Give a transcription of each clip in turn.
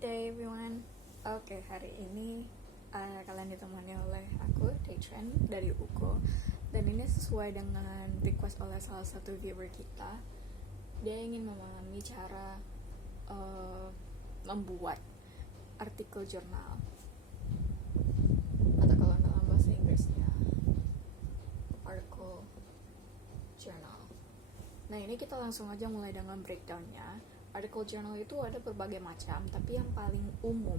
day everyone. Oke, hari ini kalian ditemani oleh aku, Daytren dari Uko. Dan ini sesuai dengan request oleh salah satu viewer kita. Dia ingin memahami cara membuat artikel jurnal, atau kalau dalam bahasa Inggrisnya article journal. Nah, ini kita langsung aja mulai dengan breakdownnya. Article journal itu ada berbagai macam, tapi yang paling umum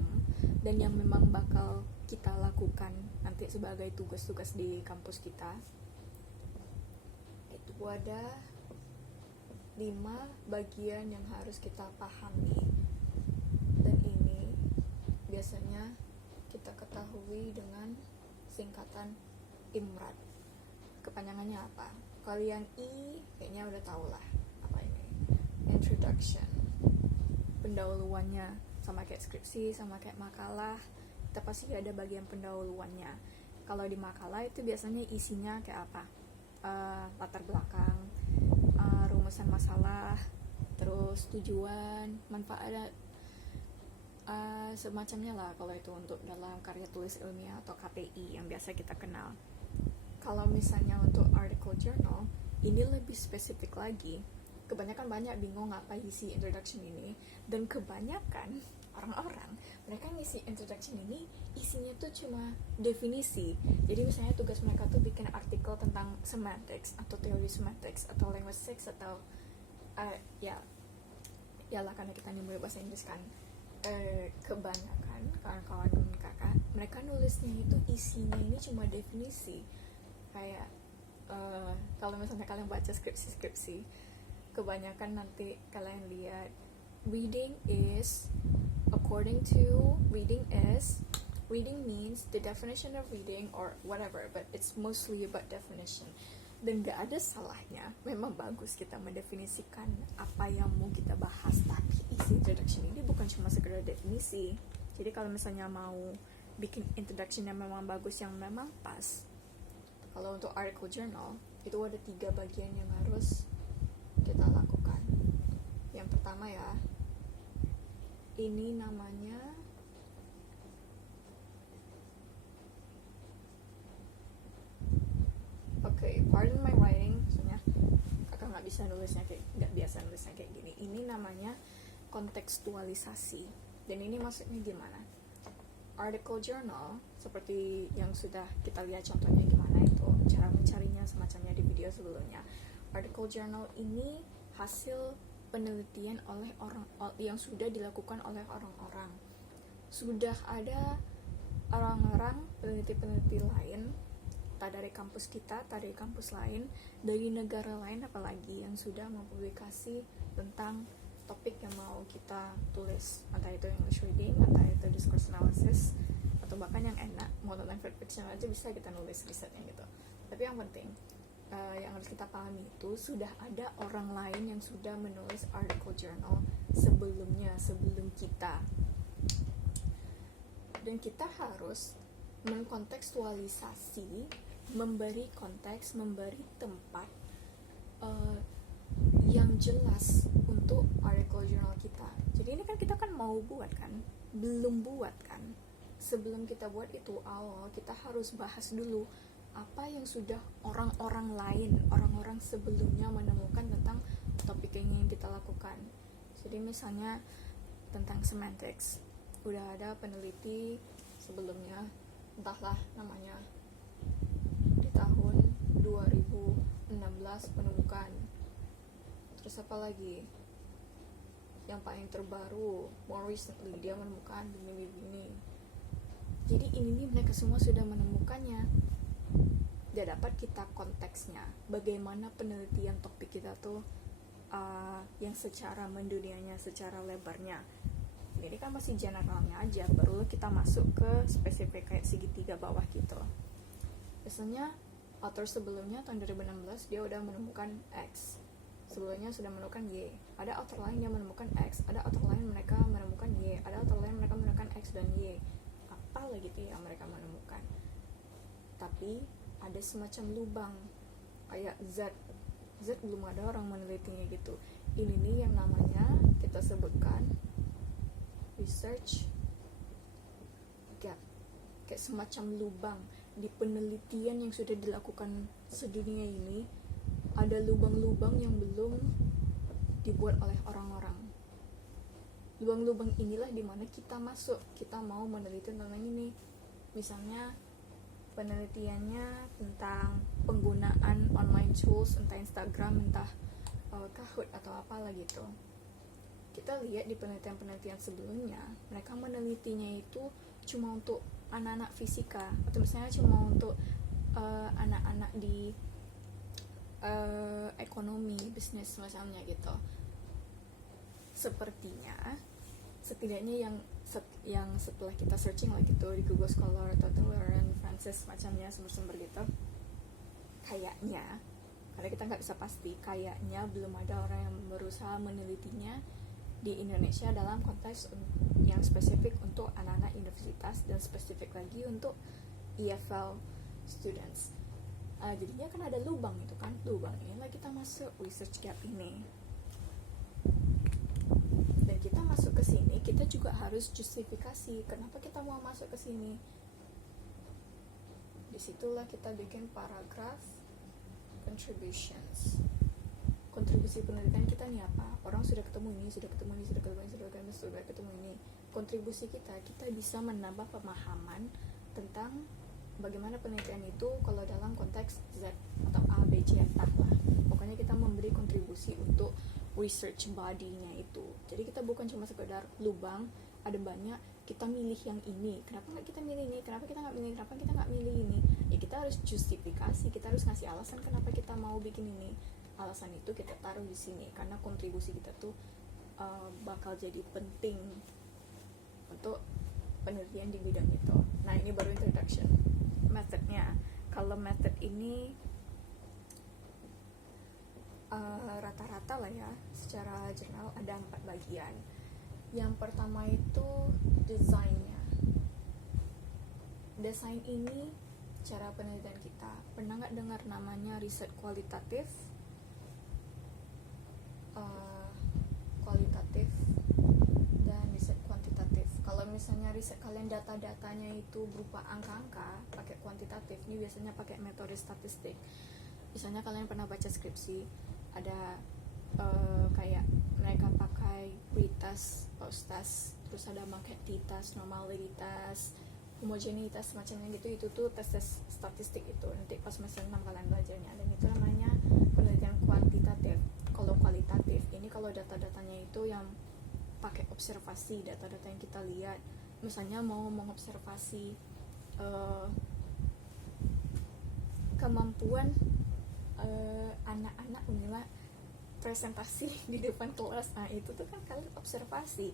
dan yang memang bakal kita lakukan nanti sebagai tugas-tugas di kampus kita itu ada 5 bagian yang harus kita pahami, dan ini biasanya kita ketahui dengan singkatan IMRAD. Kepanjangannya apa? Kalian kayaknya udah tau lah apa ini. Introduction, pendahuluannya, sama kayak skripsi, sama kayak makalah, kita pasti ada bagian pendahuluannya. Kalau di makalah itu biasanya isinya kayak apa? Latar belakang, rumusan masalah, terus tujuan, manfaat, semacamnya lah kalau itu untuk dalam karya tulis ilmiah atau KTI yang biasa kita kenal. Kalau misalnya untuk article journal, ini lebih spesifik lagi. Kebanyakan banyak bingung apa isi introduction ini, dan kebanyakan orang-orang mereka ngisi introduction ini isinya tuh cuma definisi. Jadi misalnya tugas mereka tuh bikin artikel tentang semantics atau teori semantics atau linguistics atau ya lah, karena kita nyambung bahasa Inggris kan. Kebanyakan kawan-kawan kakak mereka nulisnya itu isinya ini cuma definisi. Kayak kalau misalnya kalian baca skripsi kebanyakan nanti kalian lihat reading means the definition of reading or whatever, but it's mostly about definition. Dan gak ada salahnya, memang bagus kita mendefinisikan apa yang mau kita bahas, tapi isi introduction ini bukan cuma sekedar definisi. Jadi kalau misalnya mau bikin introduction yang memang bagus, yang memang pas, kalau untuk article journal itu ada 3 bagian yang harus kita lakukan. Yang pertama ya, ini namanya pardon my writing, soalnya kakak nggak biasa nulisnya kayak gini. Ini namanya kontekstualisasi. Dan ini maksudnya gimana? Article journal seperti yang sudah kita lihat contohnya gimana itu cara mencarinya semacamnya di video sebelumnya. Article journal ini hasil penelitian oleh yang sudah dilakukan oleh orang-orang. Sudah ada orang-orang peneliti-peneliti lain, tak dari kampus kita, tak dari kampus lain, dari negara lain apalagi, yang sudah mempublikasi tentang topik yang mau kita tulis, entah itu English reading, entah itu discourse analysis, atau bahkan yang enak mau tentang fact fiction aja bisa kita nulis risetnya gitu. Tapi yang penting yang harus kita pahami itu sudah ada orang lain yang sudah menulis article journal sebelum kita, dan kita harus mengkontekstualisasi, memberi konteks, memberi tempat yang jelas untuk article journal kita. Jadi ini kan kita kan mau buat kan, belum buat kan. Sebelum kita buat itu awal kita harus bahas dulu apa yang sudah orang-orang lain, orang-orang sebelumnya menemukan tentang topik yang kita lakukan. Jadi misalnya tentang semantics, udah ada peneliti sebelumnya, entahlah namanya, di tahun 2016 menemukan. Terus apa lagi? Yang paling terbaru, more recently, dia menemukan begini. Jadi ini mereka semua sudah menemukannya. Dia dapat kita konteksnya, bagaimana penelitian topik kita tuh yang secara mendunianya, secara lebarnya. Ini kan masih generalnya aja, baru kita masuk ke spesifik kayak segitiga bawah gitu. Biasanya author sebelumnya tahun 2016 dia udah menemukan X, sebelumnya sudah menemukan Y. Ada author lain yang menemukan X, ada author lain mereka menemukan Y, ada author lain mereka menemukan X dan Y. Apa lagi tuh yang mereka menemukan? Tapi ada semacam lubang kayak Z belum ada orang menelitinya gitu. Ini nih yang namanya kita sebutkan research gap, kayak semacam lubang di penelitian yang sudah dilakukan sedunia ini. Ada lubang-lubang yang belum dibuat oleh orang-orang. Lubang-lubang inilah dimana kita masuk, kita mau meneliti tentang ini. Misalnya penelitiannya tentang penggunaan online tools, entah Instagram, entah Kahoot atau apalah gitu. Kita lihat di penelitian-penelitian sebelumnya, mereka menelitinya itu cuma untuk anak-anak fisika, atau misalnya cuma untuk anak-anak di ekonomi, bisnis semacamnya gitu. Sepertinya, setidaknya yang setelah kita searching lah gitu di Google Scholar atau Learn Francis macamnya sumber-sumber gitu, kayaknya, karena kita nggak bisa pasti, kayaknya belum ada orang yang berusaha menelitinya di Indonesia dalam konteks yang spesifik untuk anak-anak universitas dan spesifik lagi untuk EFL students. Jadinya kan ada lubang itu kan, lubang inilah kita masuk research gap ini. Dan kita masuk ke sini, kita juga harus justifikasi kenapa kita mau masuk ke sini. Disitulah kita bikin paragraph contributions. Kontribusi penelitian kita nih apa? Orang sudah ketemu ini, sudah ketemu ini. Kontribusi kita bisa menambah pemahaman tentang bagaimana penelitian itu kalau dalam konteks Z atau A, B, C, entahlah. Pokoknya kita memberi kontribusi untuk research body-nya itu. Jadi kita bukan cuma sekedar lubang, ada banyak, kita milih yang ini. Kenapa nggak kita milih ini? Kenapa kita nggak milih ini? Ya kita harus justifikasi, kita harus ngasih alasan kenapa kita mau bikin ini. Alasan itu kita taruh di sini karena kontribusi kita tuh bakal jadi penting untuk penelitian di bidang itu. Nah, ini baru introduction. Methodnya, kalau method ini rata-rata lah ya, secara general ada 4 bagian. Yang pertama itu desainnya. Desain ini cara penelitian kita. Pernah nggak dengar namanya riset kualitatif? Kualitatif dan riset kuantitatif. Kalau misalnya riset kalian data-datanya itu berupa angka-angka, pakai kuantitatif, ini biasanya pakai metode statistik. Misalnya kalian pernah baca skripsi, ada kayak mereka pakai pretest, post-test, terus ada market t-test, normalitas, homogenitas, semacamnya gitu. Itu tuh tes statistik itu. Nanti pas semester 6 kalian belajarnya. Dan itu namanya penelitian kuantitatif. Kalau kualitatif, ini kalau data-datanya itu yang pakai observasi, data-data yang kita lihat. Misalnya mau mengobservasi kemampuan anak-anak inilah presentasi di depan kelas. Nah, itu tuh kan kalian observasi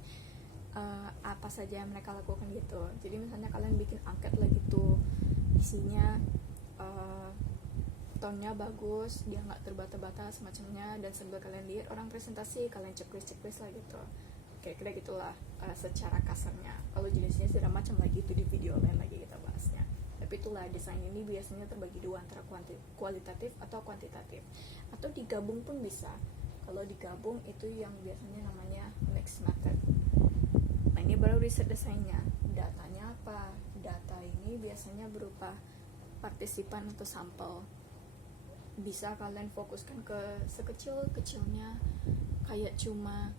apa saja yang mereka lakukan gitu. Jadi misalnya kalian bikin angket lah gitu, isinya tonnya bagus, dia nggak terbata-bata semacamnya, dan sambil kalian lihat orang presentasi, kalian checklist lah gitu. Kira-kira gitulah secara kasarnya. Kalau jenisnya sudah macam lagi itu di video lain lagi kita bahasnya. Tapi itulah, desain ini biasanya terbagi dua, antara kualitatif atau kuantitatif, atau digabung pun bisa. Kalau digabung itu yang biasanya namanya mixed method. Nah, ini baru riset desainnya. Datanya apa? Data ini biasanya berupa partisipan atau sampel. Bisa kalian fokuskan ke sekecil-kecilnya, kayak cuma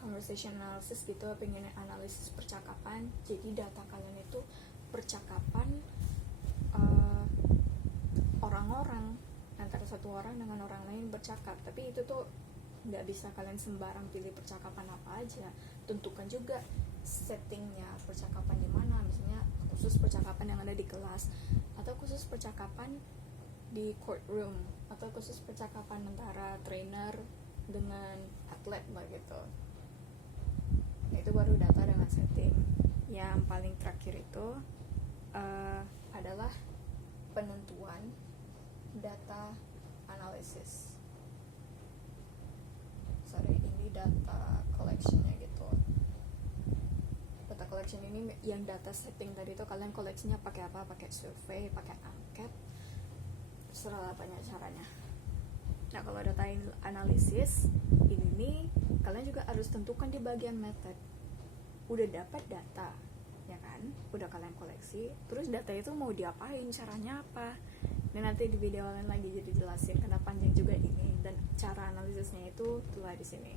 conversation analysis gitu, pengen analisis percakapan. Jadi data kalian itu percakapan orang-orang, antara satu orang dengan orang lain bercakap. Tapi itu tuh nggak bisa kalian sembarang pilih percakapan apa aja. Tentukan juga settingnya, percakapan di mana, misalnya khusus percakapan yang ada di kelas, atau khusus percakapan di courtroom, atau khusus percakapan antara trainer dengan atlet begitu. Nah, itu baru data dengan setting. Yang paling terakhir itu adalah penentuan data analisis. Ini data collectionnya gitu. Data collection ini yang data setting tadi itu kalian koleksinya pakai apa? Pakai survei, pakai angket, terserah banyak caranya. Nah, kalau data analisis ini nih, kalian juga harus tentukan di bagian method. Udah dapat data, ya kan? Udah kalian koleksi, terus data itu mau diapain, caranya apa? Dan nanti di video lain lagi jadi jelasin, karena panjang juga ini, dan cara analisisnya itu telah di sini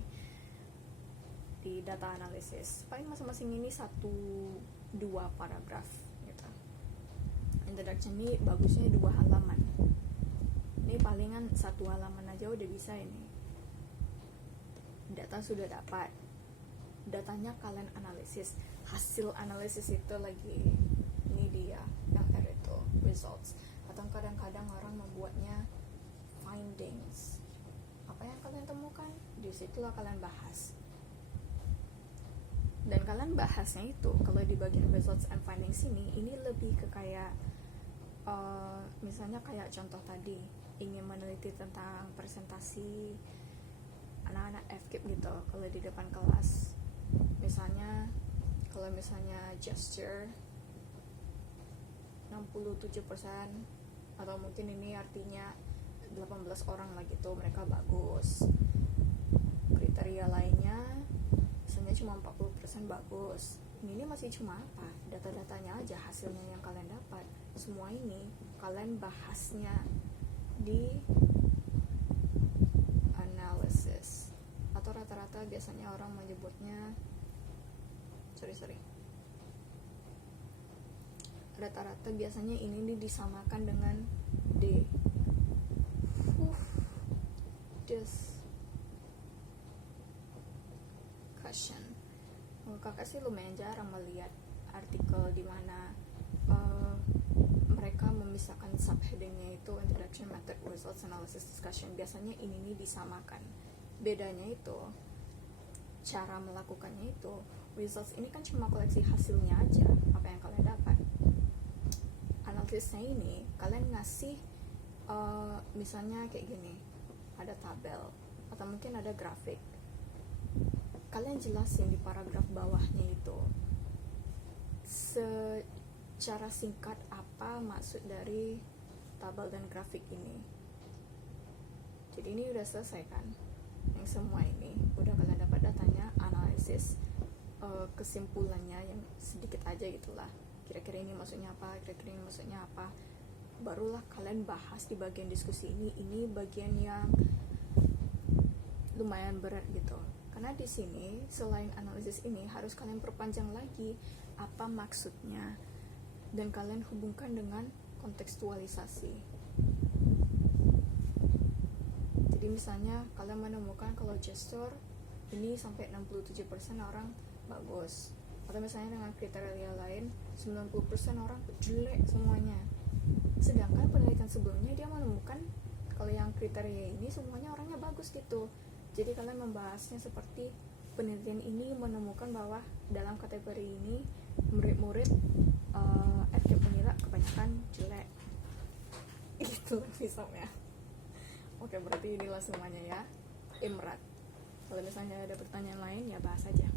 di data analisis. Paling masing-masing ini 1-2 paragraf gitu. Introduction ini bagusnya 2 halaman. Ini palingan 1 halaman aja udah bisa ini. Data sudah dapat, datanya kalian analisis. Hasil analisis itu lagi, ini dia yang R itu results. Atau kadang-kadang orang membuatnya findings. Apa yang kalian temukan, disitulah kalian bahas. Dan kalian bahasnya itu kalau di bagian results and findings ini lebih ke kayak misalnya kayak contoh tadi, ingin meneliti tentang presentasi anak-anak FKIP gitu kalau di depan kelas. Misalnya kalau misalnya gesture 67%, atau mungkin ini artinya 18 orang lah gitu, mereka bagus. Kriteria lainnya misalnya cuma 40% bagus. Ini masih cuma apa? Data-datanya aja, hasilnya yang kalian dapat. Semua ini kalian bahasnya di analysis. Atau rata-rata biasanya orang menyebutnya rata-rata biasanya ini disamakan dengan D. Discussion. Kakak sih lumayan jarang melihat artikel di mana mereka memisahkan subheadingnya itu introduction, method, results, analysis, discussion. Biasanya ini disamakan. Bedanya itu cara melakukannya itu, results ini kan cuma koleksi hasilnya aja, apa yang kalian dapat. Analisisnya ini kalian ngasih misalnya kayak gini, ada tabel atau mungkin ada grafik. Kalian jelasin di paragraf bawahnya itu secara singkat apa maksud dari tabel dan grafik ini. Jadi ini udah selesai kan, yang semua ini udah kalian dapat datanya, analisis, kesimpulannya yang sedikit aja gitulah, kira-kira ini maksudnya apa, kira-kira ini maksudnya apa. Barulah kalian bahas di bagian diskusi ini bagian yang lumayan berat gitu, karena di sini selain analisis ini harus kalian perpanjang lagi apa maksudnya, dan kalian hubungkan dengan kontekstualisasi. Jadi misalnya kalian menemukan kalau gesture ini sampai 67% orang bagus, atau misalnya dengan kriteria lain 90% orang jelek semuanya. Sedangkan penelitian sebelumnya dia menemukan kalau yang kriteria ini semuanya orangnya bagus gitu. Jadi kalian membahasnya seperti penelitian ini menemukan bahwa dalam kategori ini murid-murid FKIP Unila kebanyakan jelek. Itu misalnya. Oke, berarti inilah semuanya ya. Imrat. Kalau misalnya ada pertanyaan lain ya bahas aja.